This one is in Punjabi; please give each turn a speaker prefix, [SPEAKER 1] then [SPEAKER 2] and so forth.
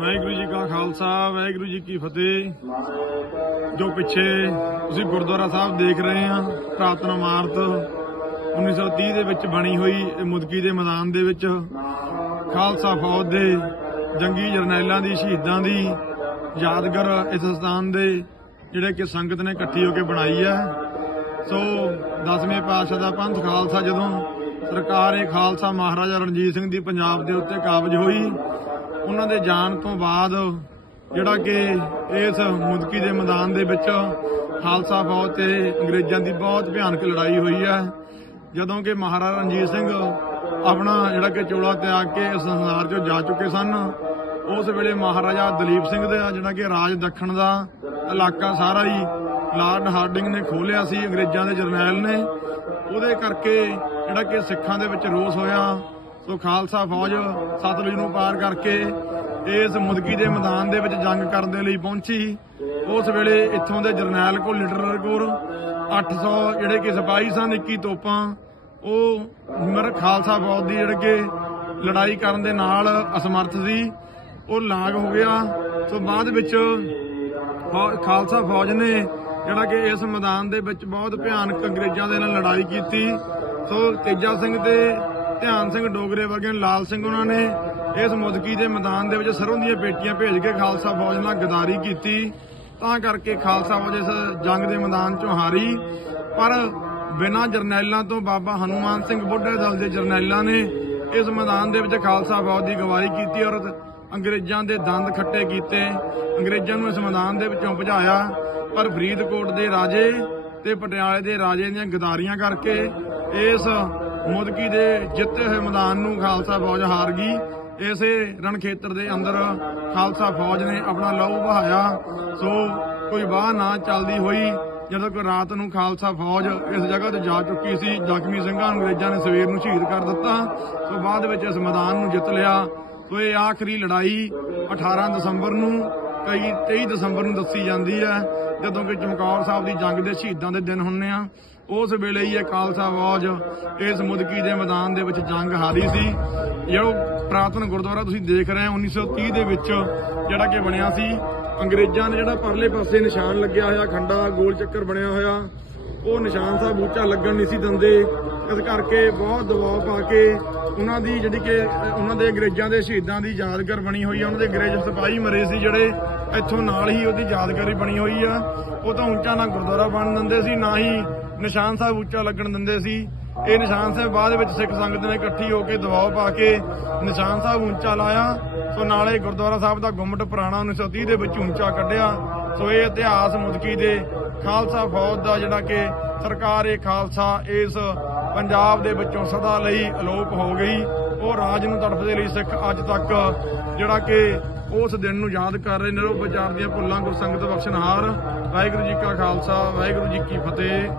[SPEAKER 1] ਵਾਹਿਗੁਰੂ ਜੀ ਕਾ ਖਾਲਸਾ, ਵਾਹਿਗੁਰੂ ਜੀ ਕੀ ਫਤਿਹ। ਜੋ ਪਿੱਛੇ ਤੁਸੀਂ ਗੁਰਦੁਆਰਾ ਸਾਹਿਬ ਦੇਖ ਰਹੇ ਆ, ਪ੍ਰਾਤਨ ਇਮਾਰਤ 1930 ਦੇ ਵਿੱਚ ਬਣੀ ਹੋਈ ਇਹ ਮੁਦਕੀ ਦੇ ਮੈਦਾਨ ਦੇ ਵਿੱਚ, ਖਾਲਸਾ ਫੌਜ ਦੇ ਜੰਗੀ ਜਰਨੈਲਾਂ ਦੀ, ਸ਼ਹੀਦਾਂ ਦੀ ਯਾਦਗਾਰ ਇਸ ਸਥਾਨ ਦੇ ਜਿਹੜੇ ਕਿ ਸੰਗਤ ਨੇ ਇਕੱਠੀ ਹੋ ਕੇ ਬਣਾਈ ਆ। ਸੋ ਦਸਵੇਂ ਪਾਤਸ਼ਾਹ ਦਾ ਪੰਥ ਖਾਲਸਾ ਜਦੋਂ ਸਰਕਾਰ ਇਹ ਖਾਲਸਾ ਮਹਾਰਾਜਾ ਰਣਜੀਤ ਸਿੰਘ ਦੀ ਪੰਜਾਬ ਦੇ ਉੱਤੇ ਕਾਬਜ ਹੋਈ ਉਹਨਾਂ ਦੇ ਜਾਣ ਤੋਂ ਬਾਅਦ ਜਿਹੜਾ ਕਿ ਇਸ ਮੁਦਕੀ ਦੇ ਮੈਦਾਨ ਦੇ ਵਿੱਚ ਖਾਲਸਾ ਫੌਜ ਤੇ ਅੰਗਰੇਜ਼ਾਂ ਦੀ ਬਹੁਤ ਭਿਆਨਕ ਲੜਾਈ ਹੋਈ ਹੈ। ਜਦੋਂ ਕਿ ਮਹਾਰਾਜਾ ਰਣਜੀਤ ਸਿੰਘ ਆਪਣਾ ਜਿਹੜਾ ਕਿ ਚੋਲਾ ਤਿਆਗ ਕੇ ਸੰਸਾਰ 'ਚੋਂ ਜਾ ਚੁੱਕੇ ਸਨ, ਉਸ ਵੇਲੇ ਮਹਾਰਾਜਾ ਦਲੀਪ ਸਿੰਘ ਦਾ ਜਿਹੜਾ ਕਿ ਰਾਜ ਦੱਖਣ ਦਾ ਇਲਾਕਾ ਸਾਰਾ ਹੀ ਲਾਰਡ ਹਾਰਡਿੰਗ ਨੇ ਖੋਲਿਆ ਸੀ, ਅੰਗਰੇਜ਼ਾਂ ਦੇ ਜਰਨੈਲ ਨੇ। ਉਹਦੇ ਕਰਕੇ ਜਿਹੜਾ ਕਿ ਸਿੱਖਾਂ ਦੇ ਵਿੱਚ ਰੋਸ ਹੋਇਆ। ਸੋ ਖਾਲਸਾ ਫੌਜ ਸਤਲੁਜ ਨੂੰ ਪਾਰ ਕਰਕੇ ਇਸ ਮੁਦਕੀ ਦੇ ਮੈਦਾਨ ਦੇ ਵਿੱਚ ਜੰਗ ਕਰਨ ਦੇ ਲਈ ਪਹੁੰਚੀ। ਉਸ ਵੇਲੇ ਇੱਥੋਂ ਦੇ ਜਰਨੈਲ ਕੋਲ ਲੀਡਰ ਕੋਲ 800 ਜਿਹੜੇ ਕਿ ਸਿਪਾਹੀ ਸਨ 21 ਤੋਪਾਂ, ਉਹ ਮਰ ਖਾਲਸਾ ਫੌਜ ਦੀ ਜਿਹੜੇ ਕਿ ਲੜਾਈ ਕਰਨ ਦੇ ਨਾਲ ਅਸਮਰਥ ਸੀ। ਉਹ ਲਾਗ ਹੋ ਗਿਆ। ਸੋ ਬਾਅਦ ਵਿੱਚ ਫੌ- ਖਾਲਸਾ ਫੌਜ ਨੇ ਜਿਹੜਾ ਕਿ ਇਸ ਮੈਦਾਨ ਦੇ ਵਿੱਚ ਬਹੁਤ ਭਿਆਨਕ ਅੰਗਰੇਜ਼ਾਂ ਦੇ ਨਾਲ ਲੜਾਈ ਕੀਤੀ। ਸੋ ਤੇਜਾ ਸਿੰਘ ਤੇ ਧਿਆਨ ਸਿੰਘ ਡੋਗਰੇ ਵਰਗੇ ਲਾਲ ਸਿੰਘ ਉਹਨਾਂ ਨੇ ਇਸ ਮੁਦਕੀ ਦੇ ਮੈਦਾਨ ਦੇ ਵਿੱਚ ਸਰੋਂ ਦੀਆਂ ਪੇਟੀਆਂ ਭੇਜ ਕੇ ਖਾਲਸਾ ਫੌਜ ਨਾਲ ਗਦਾਰੀ ਕੀਤੀ। ਤਾਂ ਕਰਕੇ ਖਾਲਸਾ ਫੌਜ ਇਸ ਜੰਗ ਦੇ ਮੈਦਾਨ ਚੋਂ ਹਾਰੀ। ਪਰ ਬਿਨਾਂ ਜਰਨੈਲਾਂ ਤੋਂ ਬਾਬਾ ਹਨੂਮਾਨ ਸਿੰਘ ਬੁੱਢੇ ਦਲ ਦੇ ਜਰਨੈਲਾਂ ਨੇ ਇਸ ਮੈਦਾਨ ਦੇ ਵਿੱਚ ਖਾਲਸਾ ਫੌਜ ਦੀ ਗਵਾਹੀ ਕੀਤੀ ਔਰ ਅੰਗਰੇਜ਼ਾਂ ਦੇ ਦੰਦ ਖੱਟੇ ਕੀਤੇ। ਅੰਗਰੇਜ਼ਾਂ ਨੂੰ ਇਸ ਮੈਦਾਨ ਦੇ ਵਿੱਚੋਂ ਭਜਾਇਆ। ਪਰ ਫਰੀਦਕੋਟ ਦੇ ਰਾਜੇ ਤੇ ਪਟਿਆਲੇ ਦੇ ਰਾਜੇ ਦੀਆਂ ਗਦਾਰੀਆਂ ਕਰਕੇ ਇਸ ਮੁਦਕੀ ਦੇ ਜਿੱਤੇ ਹੋਏ ਮੈਦਾਨ ਨੂੰ ਖਾਲਸਾ ਫੌਜ ਹਾਰ ਗਈ ਇਸੇ ਰਣ ਖੇਤਰ ਦੇ ਅੰਦਰ ਖਾਲਸਾ ਫੌਜ ਨੇ ਆਪਣਾ ਲਹੂ ਬਹਾਇਆ ਸੋ ਕੋਈ ਬਾਹ ਨਾ ਚੱਲਦੀ ਹੋਈ, ਜਦੋਂ ਕਿ ਰਾਤ ਨੂੰ ਖਾਲਸਾ ਫੌਜ ਇਸ ਜਗ੍ਹਾ ਤੇ ਜਾ ਚੁੱਕੀ ਸੀ, ਜ਼ਖਮੀ ਸਿੰਘਾਂ ਨੂੰ ਅੰਗਰੇਜ਼ਾਂ ਨੇ ਸਵੇਰ ਨੂੰ ਸ਼ਹੀਦ ਕਰ ਦਿੱਤਾ। ਸੋ ਬਾਅਦ ਵਿੱਚ ਇਸ ਮੈਦਾਨ ਨੂੰ ਜਿੱਤ ਲਿਆ। ਸੋ ਇਹ ਆਖਰੀ ਲੜਾਈ 18 ਦਸੰਬਰ ਨੂੰ, ਕਈ 23 ਦਸੰਬਰ ਨੂੰ ਦੱਸੀ ਜਾਂਦੀ ਹੈ, ਜਦੋਂ ਕਿ ਚਮਕੌਰ ਸਾਹਿਬ ਦੀ ਜੰਗ ਦੇ ਸ਼ਹੀਦਾਂ ਦੇ ਦਿਨ ਹੁੰਨੇ ਆ। ਉਸ ਵੇਲੇ ਹੀ ਇਹ ਖਾਲਸਾ ਫੌਜ ਇਸ ਮੁਦਕੀ ਦੇ ਮੈਦਾਨ ਦੇ ਵਿੱਚ ਜੰਗ ਹਾਰੀ ਸੀ। ਜੋ ਪ੍ਰਾਤਨ ਗੁਰਦੁਆਰਾ ਤੁਸੀਂ ਦੇਖ ਰਹੇ ਹੋ 1930 ਦੇ ਵਿੱਚ ਜਿਹੜਾ ਕਿ ਬਣਿਆ ਸੀ। ਅੰਗਰੇਜ਼ਾਂ ਨੇ ਜਿਹੜਾ ਪਰਲੇ ਪਾਸੇ ਨਿਸ਼ਾਨ ਲੱਗਿਆ ਹੋਇਆ, ਖੰਡਾ, ਗੋਲ ਚੱਕਰ ਬਣਿਆ ਹੋਇਆ। ਉਹ ਨਿਸ਼ਾਨ ਸਾਹਿਬ ਉੱਚਾ ਲੱਗਣ ਨਹੀਂ ਸੀ ਦਿੰਦੇ। ਇਸ ਕਰਕੇ ਬਹੁਤ ਦਬਾਅ ਪਾ ਕੇ ਉਹਨਾਂ ਦੀ ਜਿਹੜੀ ਕਿ ਉਹਨਾਂ ਦੇ ਅੰਗਰੇਜ਼ਾਂ ਦੇ ਸ਼ਹੀਦਾਂ ਦੀ ਯਾਦਗਾਰ ਬਣੀ ਹੋਈ ਆ। ਉਹਨਾਂ ਦੇ ਅੰਗਰੇਜ਼ ਸਿਪਾਹੀ ਮਰੇ ਸੀ ਜਿਹੜੇ ਇੱਥੋਂ ਨਾਲ ਹੀ ਉਹਦੀ ਯਾਦਗਾਰੀ ਬਣੀ ਹੋਈ ਆ। ਉਹ ਤਾਂ ਉੱਚਾ ਨਾ ਗੁਰਦੁਆਰਾ ਬਣ ਦਿੰਦੇ ਸੀ, ਨਾ ਹੀ ਨਿਸ਼ਾਨ ਸਾਹਿਬ ਉੱਚਾ ਲੱਗਣ ਦਿੰਦੇ ਸੀ। ਇਹ ਨਿਸ਼ਾਨ ਸਾਹਿਬ ਬਾਅਦ ਵਿੱਚ ਸਿੱਖ ਸੰਗਤ ਨੇ ਇਕੱਠੀ ਹੋ ਕੇ ਦਬਾਅ ਪਾ ਕੇ ਨਿਸ਼ਾਨ ਸਾਹਿਬ ਉੱਚਾ ਲਾਇਆ। ਸੋ ਨਾਲੇ ਗੁਰਦੁਆਰਾ ਸਾਹਿਬ ਦਾ ਗੁੰਮਟ ਪੁਰਾਣਾ 1930 ਦੇ ਵਿੱਚ ਉੱਚਾ ਕੱਢਿਆ। ਸੋ ਇਹ ਇਤਿਹਾਸ ਮੁਦਕੀ ਦੇ ਖਾਲਸਾ ਫੌਜ ਦਾ ਜਿਹੜਾ ਕਿ ਸਰਕਾਰ ਇਹ ਖਾਲਸਾ, ਇਸ ਪੰਜਾਬ ਦੇ ਵਿੱਚੋਂ ਸਦਾ ਲਈ ਅਲੋਪ ਹੋ ਗਈ। ਉਹ ਰਾਜ ਨੂੰ ਤੜਫਦੇ ਲਈ ਸਿੱਖ ਅੱਜ ਤੱਕ ਜਿਹੜਾ ਕਿ ਉਸ ਦਿਨ ਨੂੰ ਯਾਦ ਕਰ ਰਹੇ ਨੇ। ਉਹ ਵਿਚਾਰ ਦੀਆਂ ਭੁੱਲਾਂ ਗੁਰਸੰਗਤ ਬਖਸ਼ਣਹਾਰ। ਵਾਹਿਗੁਰੂ ਜੀ ਕਾ ਖਾਲਸਾ, ਵਾਹਿਗੁਰੂ ਜੀ ਕੀ ਫਤਿਹ।